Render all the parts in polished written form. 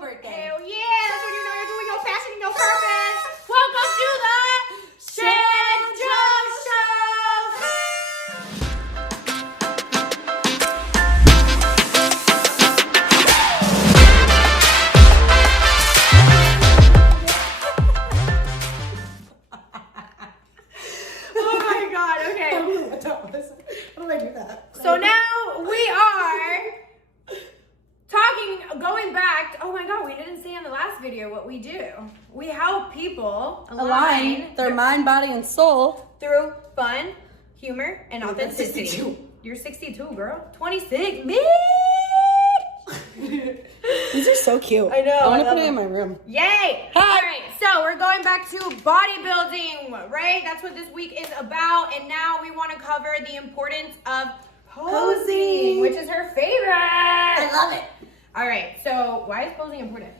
birthday. Hell yeah! That's when you know you're doing your passion and your purpose. Welcome to the Shan Joe Show. Oh my god! Okay. I don't know what that was. How do I do that? So now we are going back. Oh my god, we didn't say in the last video what we do. We help people align their mind, body, and soul through fun, humor, and authenticity. 62. You're 62, girl. 26, bitch. These are so cute. I know, I want I to put love it in them. my room. Yay! Hi. All right, so we're going back to bodybuilding, right? That's what this week is about. And now we want to cover the importance of posing, which is her favorite. I love it. All right, so why is posing important?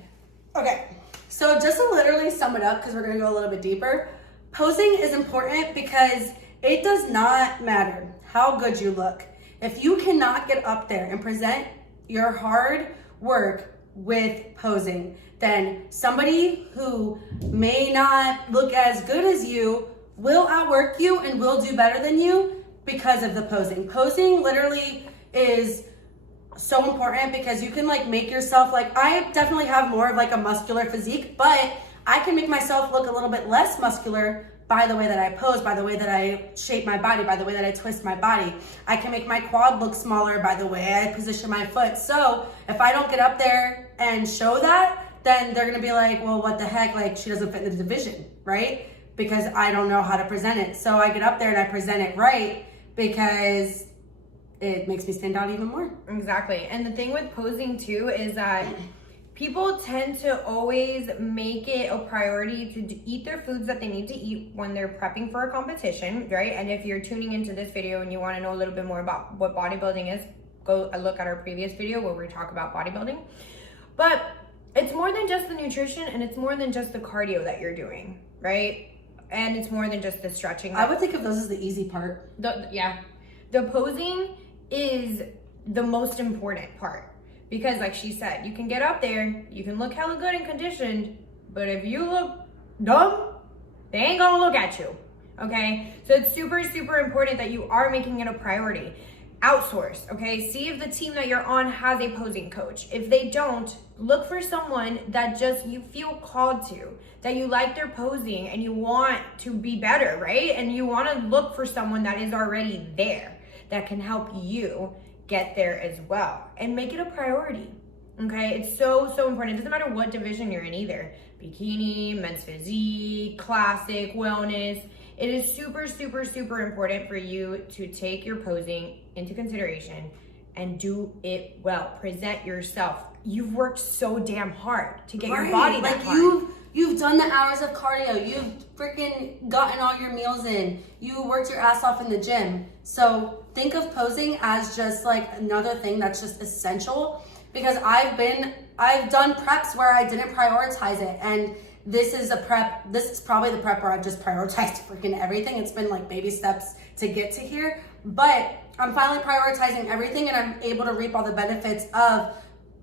Okay, so just to literally sum it up, because we're going to go a little bit deeper, posing is important because it does not matter how good you look. If you cannot get up there and present your hard work with posing, then somebody who may not look as good as you will outwork you and will do better than you because of the posing. Posing literally is so important because you can like make yourself like, I definitely have more of like a muscular physique, but I can make myself look a little bit less muscular by the way that I pose, by the way that I shape my body, by the way that I twist my body. I can make my quad look smaller by the way I position my foot. So if I don't get up there and show that, then they're gonna be like, well, what the heck? Like, she doesn't fit in the division, right? Because I don't know how to present it. So I get up there and I present it right because it makes me stand out even more. Exactly. And the thing with posing too is that people tend to always make it a priority to eat their foods that they need to eat when they're prepping for a competition, right? And if you're tuning into this video and you want to know a little bit more about what bodybuilding is, go look at our previous video where we talk about bodybuilding. But it's more than just the nutrition, and it's more than just the cardio that you're doing, right? And it's more than just the stretching. I would think of those as the easy part. The posing is the most important part. Because like she said, you can get up there, you can look hella good and conditioned, but if you look dumb, they ain't gonna look at you, okay? So it's super, super important that you are making it a priority. Outsource, okay? See if the team that you're on has a posing coach. If they don't, look for someone that just you feel called to, that you like their posing and you want to be better, right? And you wanna look for someone that is already there, that can help you get there as well, and make it a priority, okay? It's so, so important. It doesn't matter what division you're in either. Bikini, men's physique, classic, wellness. It is super, super, super important for you to take your posing into consideration and do it well. Present yourself. You've worked so damn hard to get your body that far. You've done the hours of cardio. You've freaking gotten all your meals in. You worked your ass off in the gym. So think of posing as just like another thing that's just essential, because I've done preps where I didn't prioritize it, and this is probably the prep where I've just prioritized freaking everything. It's been like baby steps to get to here, but I'm finally prioritizing everything, and I'm able to reap all the benefits of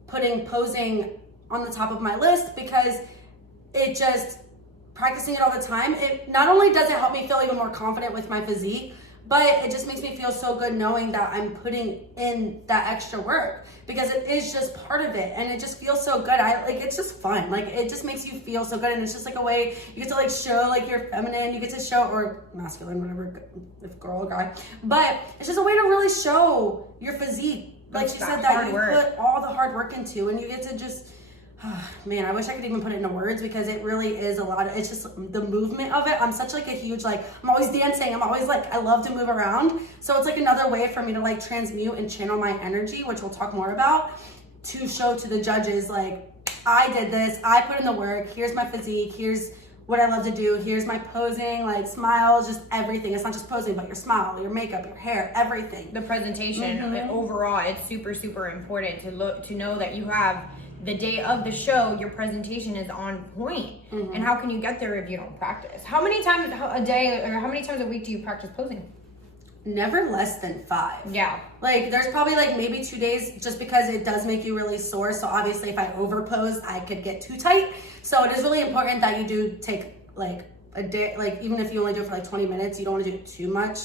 putting posing on the top of my list, because it just, practicing it all the time, it not only does it help me feel even more confident with my physique, but it just makes me feel so good knowing that I'm putting in that extra work, because it is just part of it, and it just feels so good. It's just fun. Like, it just makes you feel so good, and it's just like a way you get to like show like you're feminine, you get to show, or masculine, whatever, if girl or guy, but it's just a way to really show your physique. Like she said, that you put all the hard work into, and you get to just, man, I wish I could even put it into words, because it really is a lot of, it's just the movement of it. I'm such like a huge, like, I'm always dancing. I'm always like, I love to move around. So it's like another way for me to like transmute and channel my energy, which we'll talk more about, to show to the judges, like, I did this, I put in the work, here's my physique, here's what I love to do, here's my posing, like smiles, just everything. It's not just posing, but your smile, your makeup, your hair, everything. The presentation, overall, it's super, super important to know that you have, the day of the show, your presentation is on point. And how can you get there if you don't practice? How many times a day, or how many times a week do you practice posing? never less than 5. Yeah. Like there's probably like maybe 2 days just because it does make you really sore. So obviously if I overpose, I could get too tight. So it is really important that you do take like a day, like even if you only do it for like 20 minutes, you don't want to do it too much,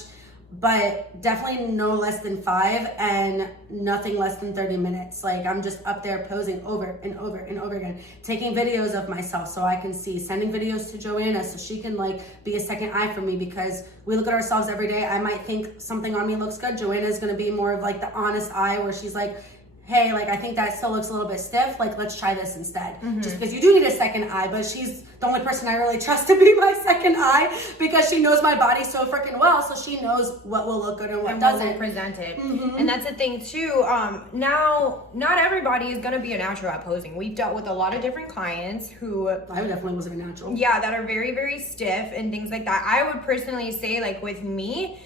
but definitely no less than 5 and nothing less than 30 minutes. Like I'm just up there posing over and over and over again, taking videos of myself so I can see, sending videos to Joanna so she can like be a second eye for me, because we look at ourselves every day. I might think something on me looks good. Joanna is going to be more of like the honest eye where she's like, hey, like I think that still looks a little bit stiff, like let's try this instead. Just because you do need a second eye, but she's the only person I really trust to be my second eye because she knows my body so freaking well, so she knows what will look good and what doesn't. What will present it. And that's the thing too, now not everybody is going to be a natural at posing. We've dealt with a lot of different clients who I definitely wasn't a natural. Yeah, that are very, very stiff and things like that. I would personally say, like with me,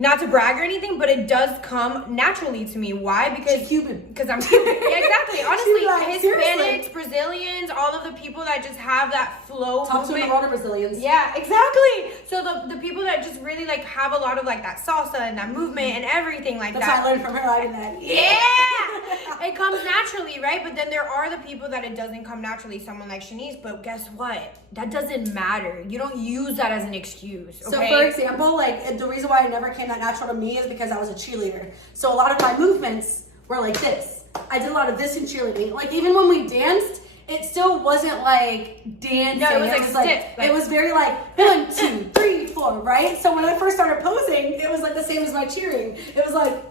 not to brag or anything, but it does come naturally to me. Why? Because she's Cuban. Because I'm Cuban. Yeah, exactly. Honestly, like, Hispanics, seriously. Brazilians, all of the people that just have that flow. Talk to a lot of Brazilians. Yeah, exactly. So the people that just really like have a lot of like that salsa and that movement and everything like That's that. what I learned from her. I did that. Yeah, it comes naturally, right? But then there are the people that it doesn't come naturally. Someone like Shanice, but guess what? That doesn't matter. You don't use that as an excuse. Okay? So for example, like the reason why it never came that natural to me is because I was a cheerleader. So a lot of my movements were like this. I did a lot of this in cheerleading. Like even when we danced, it still wasn't like dancing. No, it was like it was very like 1, 2, 3, 4, right? So when I first started posing, it was like the same as my cheering. It was like,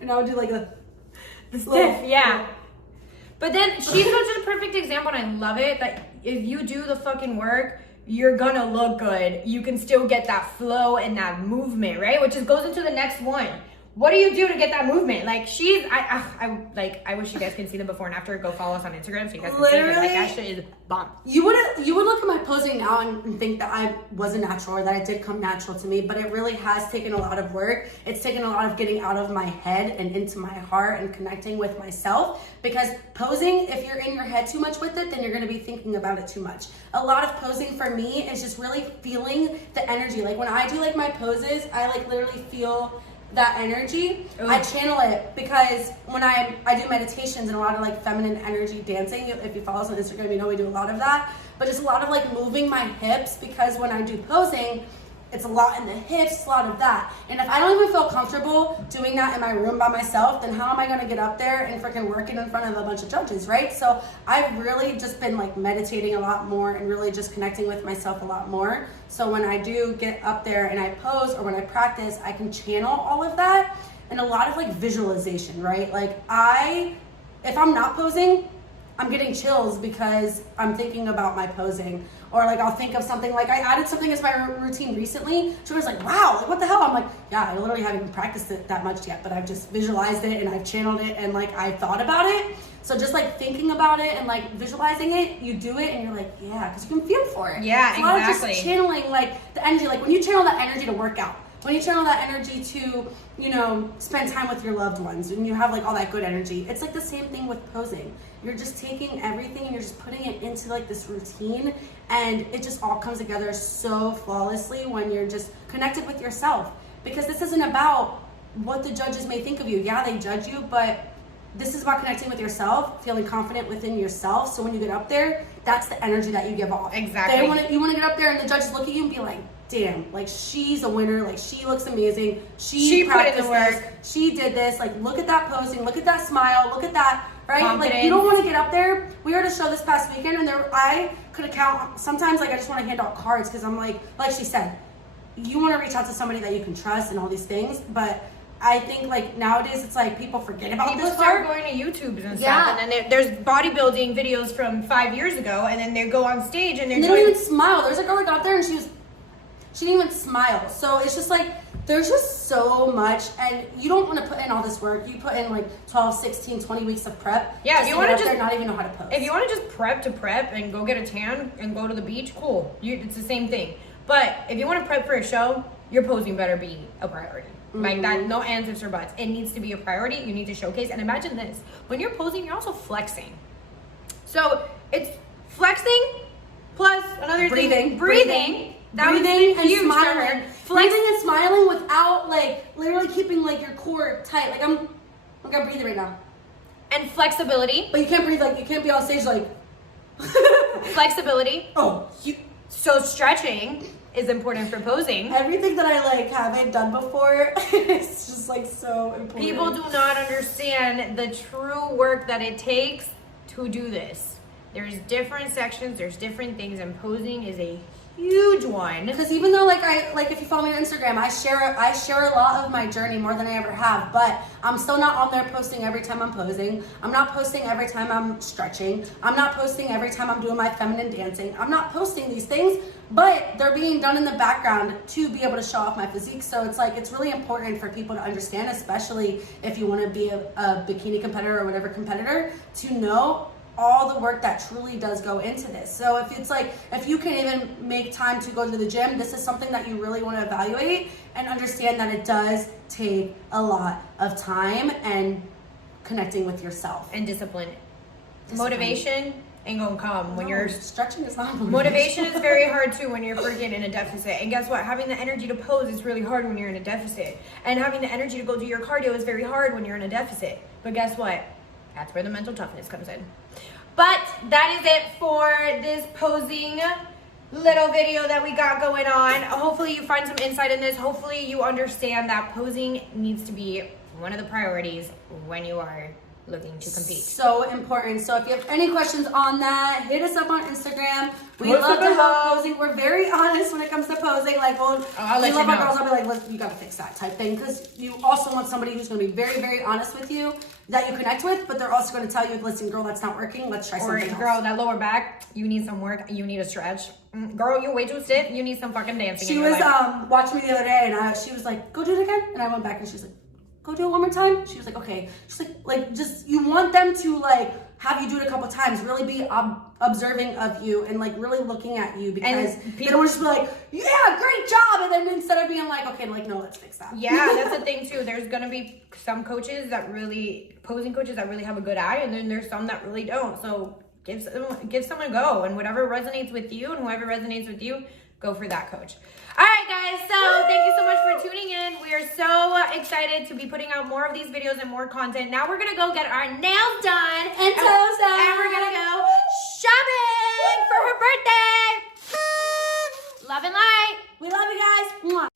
and I would do like the stiff, yeah. But then she's such a perfect example, and I love it, that if you do the fucking work, you're gonna look good. You can still get that flow and that movement, right? Which goes into the next one. What do you do to get that movement? Like I wish you guys could see the before and after. Go follow us on Instagram so you guys can see it. Like that shit is bomb. You would look at my posing now and think that I was a natural, or that it did come natural to me, but it really has taken a lot of work. It's taken a lot of getting out of my head and into my heart and connecting with myself, because posing, if you're in your head too much with it, then you're going to be thinking about it too much. A lot of posing for me is just really feeling the energy. Like when I do like my poses, I like literally feel that energy. Ooh. I channel it, because when I do meditations and a lot of like feminine energy dancing, if you follow us on Instagram, you know we do a lot of that, but just a lot of like moving my hips, because when I do posing, it's a lot in the hips, a lot of that. And if I don't even feel comfortable doing that in my room by myself, then how am I gonna get up there and freaking work it in front of a bunch of judges, right? So I've really just been like meditating a lot more and really just connecting with myself a lot more. So when I do get up there and I pose, or when I practice, I can channel all of that, and a lot of like visualization, right? Like if I'm not posing, I'm getting chills because I'm thinking about my posing. Or like I'll think of something, like I added something as my routine recently. She was like, wow, like what the hell? I'm like, yeah, I literally haven't even practiced it that much yet, but I've just visualized it and I've channeled it and like I thought about it. So just like thinking about it and like visualizing it, you do it and you're like, yeah, because you can feel for it. Yeah, it's a lot exactly. of just channeling like the energy. Like when you channel that energy to work out, when you channel that energy to, you know, spend time with your loved ones, and you have like all that good energy, it's like the same thing with posing. You're just taking everything and you're just putting it into like this routine, and it just all comes together so flawlessly when you're just connected with yourself. Because this isn't about what the judges may think of you. Yeah, they judge you, but this is about connecting with yourself, feeling confident within yourself. So when you get up there, that's the energy that you give off. Exactly. You want to get up there and the judges look at you and be like, damn, like she's a winner, like she looks amazing, she put in the work, she did this, like look at that posing, look at that smile, look at that, right? Confidence. Like you don't want to get up there. We were at a show this past weekend and I could count, sometimes like I just want to hand out cards, because I'm like she said, you want to reach out to somebody that you can trust and all these things, but I think like nowadays it's like people forget about people this start part. going to YouTubes and stuff, Yeah. and then there's bodybuilding videos from 5 years ago, and then they go on stage and they don't even smile. There's a girl that got up there and she didn't even smile. So it's just like, there's just so much, and you don't want to put in all this work. You put in like 12, 16, 20 weeks of prep. Yeah, if you want to just not even know how to pose. If you want to just prep and go get a tan and go to the beach, cool. It's the same thing. But if you want to prep for a show, your posing better be a priority. Like that, no ands, ifs, or buts. It needs to be a priority. You need to showcase. And imagine this: when you're posing, you're also flexing. So it's flexing plus another breathing. thing, breathing. That was breathing and huge for her. smiling. Breathing and smiling without like literally keeping like your core tight. Like I'm gonna breathe right now. And flexibility. But you can't breathe like you can't be on stage like Flexibility. oh So stretching is important for posing. everything that I like haven't done before it's just like so important. People do not understand the true work that it takes to do this. There's different sections, there's different things, and posing is a huge one. Because even though like if you follow me on Instagram, I share a lot of my journey more than I ever have, but I'm still not on there posting every time I'm posing. I'm not posting every time I'm stretching. I'm not posting every time I'm doing my feminine dancing. I'm not posting these things, but they're being done in the background to be able to show off my physique. So it's like it's really important for people to understand, especially if you want to be a bikini competitor or whatever competitor, to know all the work that truly does go into this. So if it's like, if you can even make time to go to the gym, this is something that you really want to evaluate and understand that it does take a lot of time and connecting with yourself. And discipline. Motivation ain't gonna come when you're stretching is not motivation is very hard too when you're freaking in a deficit. And guess what? Having the energy to pose is really hard when you're in a deficit. And having the energy to go do your cardio is very hard when you're in a deficit. But guess what? That's where the mental toughness comes in. But that is it for this posing little video that we got going on. Hopefully you find some insight in this. Hopefully you understand that posing needs to be one of the priorities when you are looking to compete. So important. So if you have any questions on that, hit us up on Instagram. We love to help posing. We're very honest when it comes to posing. Like, well, we love our girls. I'll be like, look, you gotta fix that type thing, because you also want somebody who's gonna be very, very honest with you, that you connect with, but they're also gonna tell you, listen, girl, that's not working. Let's try something else. Or girl, that lower back, you need some work. You need a stretch. Girl, you're way too stiff. You need some fucking dancing. She was watching me the other day, and she was like, go do it again. And I went back, and she was like, go do it one more time. She was like, okay. She's like just, you want them to like have you do it a couple times, really be observing of you and like really looking at you, because they don't just be like, yeah, great job. And then instead of being like, okay, like, no, let's fix that. Yeah, that's the thing too. There's gonna be some coaches that really, posing coaches that really have a good eye, and then there's some that really don't. So give someone a go, and whatever resonates with you and whoever resonates with you, go for that coach. All right, guys, so thank you so much for tuning in. We are so excited to be putting out more of these videos and more content. Now we're gonna go get our nails done And toes done. and we're gonna go shopping for her birthday. Love and light. We love you guys. Mwah.